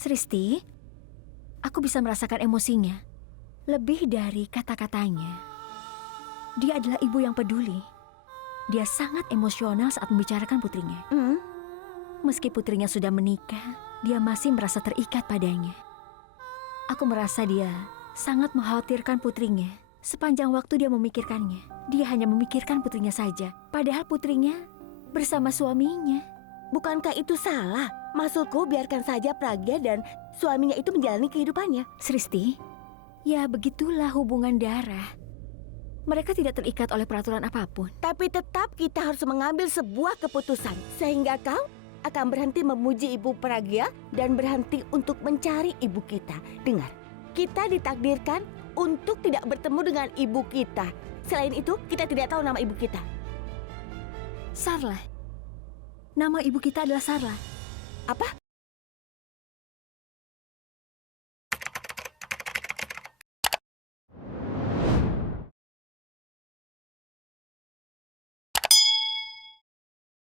Sristi, aku bisa merasakan emosinya. Lebih dari kata-katanya. Dia adalah ibu yang peduli. Dia sangat emosional saat membicarakan putrinya. Meski putrinya sudah menikah, dia masih merasa terikat padanya. Aku merasa dia sangat mengkhawatirkan putrinya. Sepanjang waktu dia memikirkannya. Dia hanya memikirkan putrinya saja. Padahal putrinya bersama suaminya. Bukankah itu salah? Maksudku biarkan saja Pragya dan suaminya itu menjalani kehidupannya. Sristi, ya begitulah hubungan darah. Mereka tidak terikat oleh peraturan apapun. Tapi tetap kita harus mengambil sebuah keputusan. Sehingga kau akan berhenti memuji ibu Pragya dan berhenti untuk mencari ibu kita. Dengar, kita ditakdirkan untuk tidak bertemu dengan ibu kita. Selain itu, kita tidak tahu nama ibu kita. Sarla. Nama ibu kita adalah Sarla. Apa?